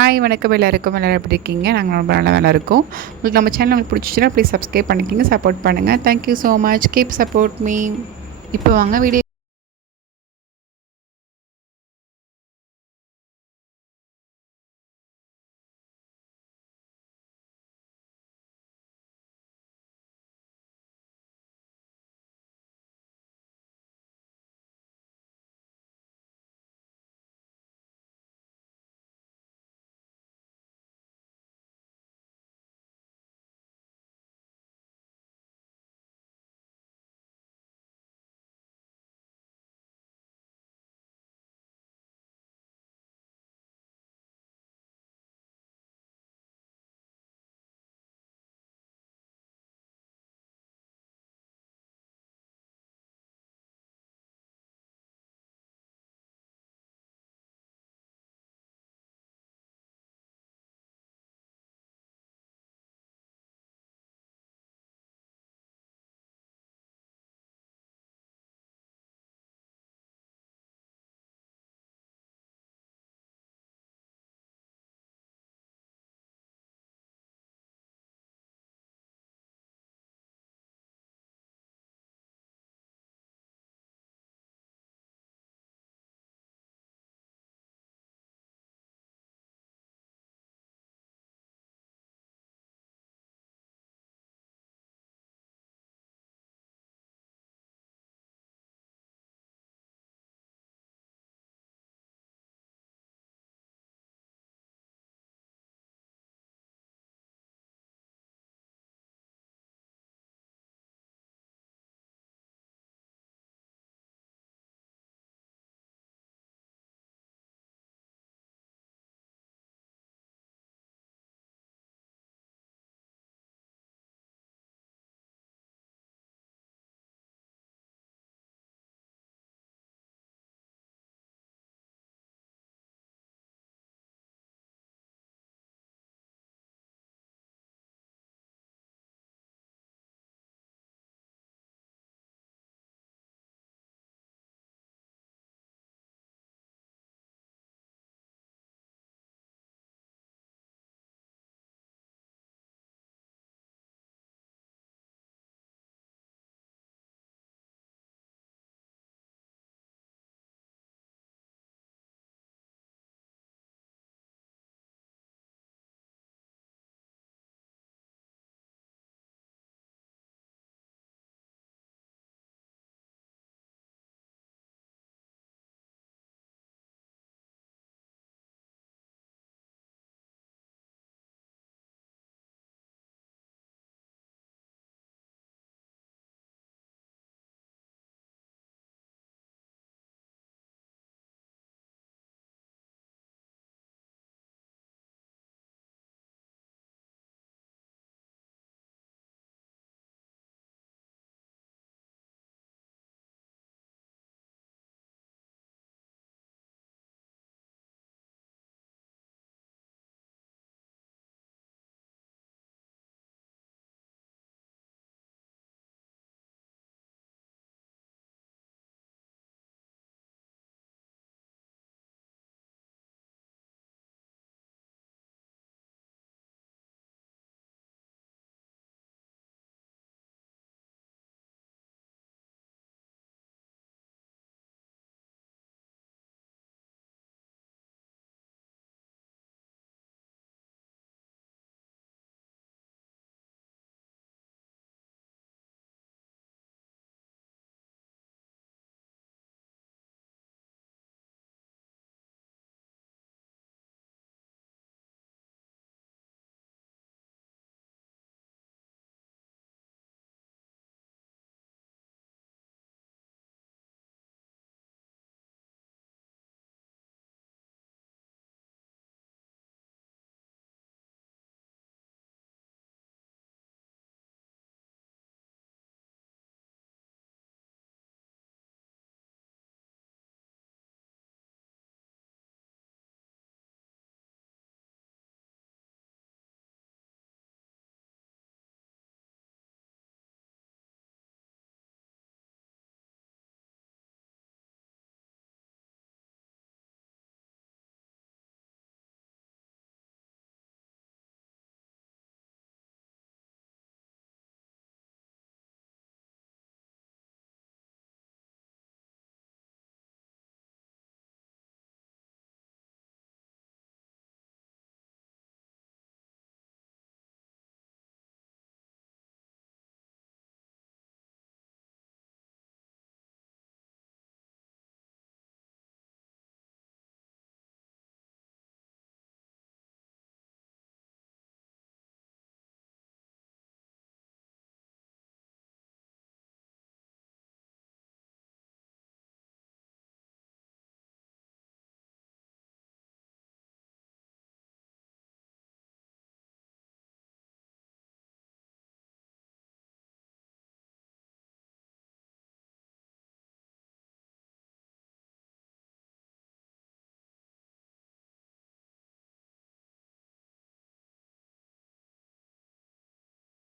ஹாய் வணக்கம் எல்லாருக்கும். எல்லாரும் எப்படி இருக்கீங்க? நாங்க ரொம்ப நல்லா இருக்கோம். உங்களுக்கு நம்ம சேனல் உங்களுக்கு பிடிச்சிச்சுன்னா ப்ளீஸ் சப்ஸ்கிரைப் பண்ணிக்கங்க, சப்போர்ட் பண்ணுங்கள். Thank you so much. Keep support me. இப்போ வாங்க வீடியோ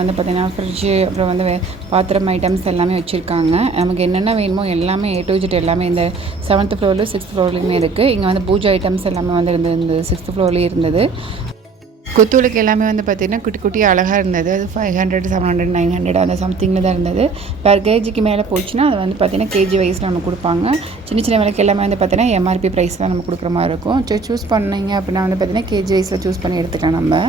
வந்து பார்த்திங்கன்னா ஃப்ரிட்ஜு, அப்புறம் வந்து பாத்திரம் ஐட்டம்ஸ் எல்லாமே வச்சுருக்காங்க. நமக்கு என்னென்ன வேணுமோ எல்லாமே A to Z எல்லாமே இந்த 7th ஃப்ளோர்லையும் 6th ஃப்ளோர்லையுமே இருக்குது. இங்கே வந்து பூஜை ஐட்டம்ஸ் எல்லாமே வந்து இந்த 6th ஃப்ளோர்லேயே இருந்தது. குத்துவிளக்கு எல்லாமே வந்து பார்த்திங்கன்னா குட்டி குட்டி அழகாக இருந்தது. அது 500, 700, 900 அந்த சம்திங்கில் தான் இருந்தது. பெர் கேஜிக்கு மேலே போச்சுன்னா அது வந்து பார்த்திங்கன்னா கேஜி வைஸில் நம்ம கொடுப்பாங்க. சின்ன சின்ன விளக்கு எல்லாமே வந்து பார்த்திங்கன்னா MRP ப்ரைஸ் தான் நம்ம கொடுக்குற மாதிரி இருக்கும். சூஸ் பண்ணிங்க அப்படின்னா வந்து பார்த்திங்கன்னா கேஜி வைஸில் சூஸ் பண்ணி எடுத்துக்கலாம் நம்ம.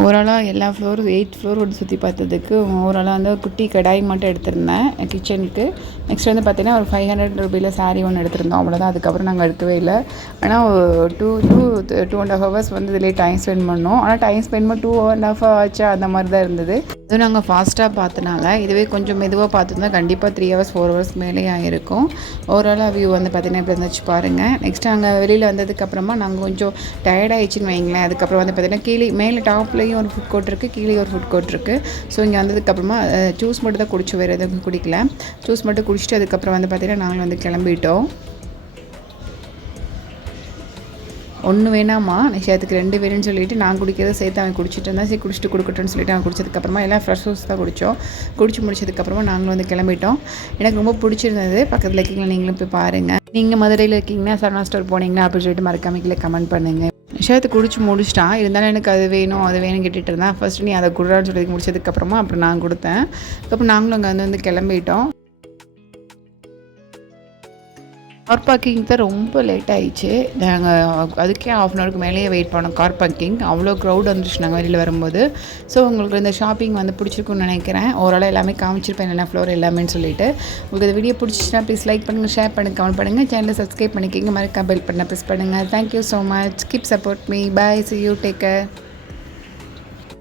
ஓவராலாக எல்லா ஃப்ளோரும் 8th ஃப்ளோர் வந்து சுற்றி பார்த்ததுக்கு ஓவராலாக வந்து குட்டி கடாய் மட்டும் எடுத்திருந்தேன் கிச்சனுக்கு. நெக்ஸ்ட் வந்து பார்த்திங்கன்னா ஒரு 500 ரூபாயில் சாரீ ஒன்று எடுத்திருந்தோம். அவ்வளோதான். அதுக்கப்புறம் நாங்கள் எடுக்கவே இல்லை. ஆனால் 2.5 ஹவர்ஸ் வந்து இதிலே டைம் ஸ்பெண்ட் பண்ணோம். ஆனால் டைம் ஸ்பெண்ட் பண்ணி 2.5 ஆச்சா அந்த மாதிரி தான் இருந்தது. அதுவும் நாங்கள் ஃபாஸ்ட்டாக பார்த்தனால, இதுவே கொஞ்சம் மெதுவாக பார்த்துருந்தா கண்டிப்பாக 3 ஹவர்ஸ் 4 ஹவர்ஸ் மேலே ஆகிருக்கும். ஓவராலாக வியூ வந்து பார்த்திங்கன்னா இப்படி இருந்துச்சு பாருங்கள். நெக்ஸ்ட் அங்கே வெளியில் வந்ததுக்கப்புறமா நாங்கள் கொஞ்சம் டயர்ட் ஆகிடுச்சின்னு வைங்களேன். அதுக்கப்புறம் வந்து பார்த்திங்கன்னா கீழே மேலே டாப்லேயும் ஒரு ஃபுட் கோர்ட் இருக்குது, கீழே ஒரு ஃபுட் கோர்ட் இருக்குது. ஸோ இங்கே வந்ததுக்கப்புறமா ஜூஸ் மட்டும் தான் குடிச்சோம், வேறு எதுவும் குடிக்கல. ஜூஸ் மட்டும் குடிச்சிட்டு அதுக்கப்புறம் வந்து பார்த்திங்கன்னா நாங்கள் வந்து கிளம்பிட்டோம். ஒன்று வேணாமா நிஷாத்துக்கு 2 வேணும்னு சொல்லிவிட்டு நான் குடிக்கிறத சேர்த்து அவன் குடிச்சிட்டு இருந்தான். சரி குடிச்சிட்டு கொடுக்கட்டும்னு சொல்லிட்டு அவன் குடிச்சதுக்கப்புறமா எல்லாம் ஃப்ரெஷ் ஜூஸ் தான் குடித்தோம். குடிச்சு முடிச்சதுக்கப்புறமா நாங்களும் வந்து கிளம்பிட்டோம். எனக்கு ரொம்ப பிடிச்சிருந்தது. பக்கத்தில் இருக்கீங்களா நீங்களும் போய் பாருங்கள். நீங்கள் மதுரையில் இருக்கீங்கன்னா சரவணா ஸ்டோர் போனீங்கன்னா அப்படின்னு சொல்லிட்டு மறக்காம கீழே கமெண்ட் பண்ணுங்கள். நிஷாத்து குடிச்சு முடிச்சிட்டான். இருந்தாலும் எனக்கு அது வேணும் கேட்டுகிட்டு இருந்தேன். ஃபர்ஸ்ட் நீ அதை குடுறான்னு சொல்லி முடிச்சதுக்கப்புறமா அப்புறம் நான் கொடுத்தேன். அதுக்கப்புறம் நாங்களும் அங்கே வந்து கிளம்பிட்டோம். கார் பார்க்கிங் தான் ரொம்ப லேட் ஆயிடுச்சு. நாங்கள் அதுக்கே ஹாஃப் அன் ஹவருக்கு மேலேயே வெயிட் பண்ணோம் கார் பார்க்கிங். அவ்வளோ க்ரௌட் வந்துருச்சு நாங்கள் வெளியில் வரும்போது. ஸோ உங்களுக்கு இந்த ஷாப்பிங் வந்து பிடிச்சிருக்குன்னு நினைக்கிறேன். ஓரளவு எல்லாமே காமிச்சிருப்பேன் என்ன ஃப்ளோர் எல்லாமேன்னு சொல்லிட்டு. உங்களுக்கு இந்த வீடியோ பிடிச்சிச்சுன்னா ப்ளீஸ் லைக் பண்ணுங்கள், ஷேர் பண்ணுங்கள், கமெண்ட் பண்ணுங்கள், சேனலை சப்ஸ்கிரைப் பண்ணிக்கிங்க, மறக்காம பெல் பட்டனை ப்ரெஸ் பண்ணுங்கள். Thank you so much. Keep support me. Bye, see you, take care.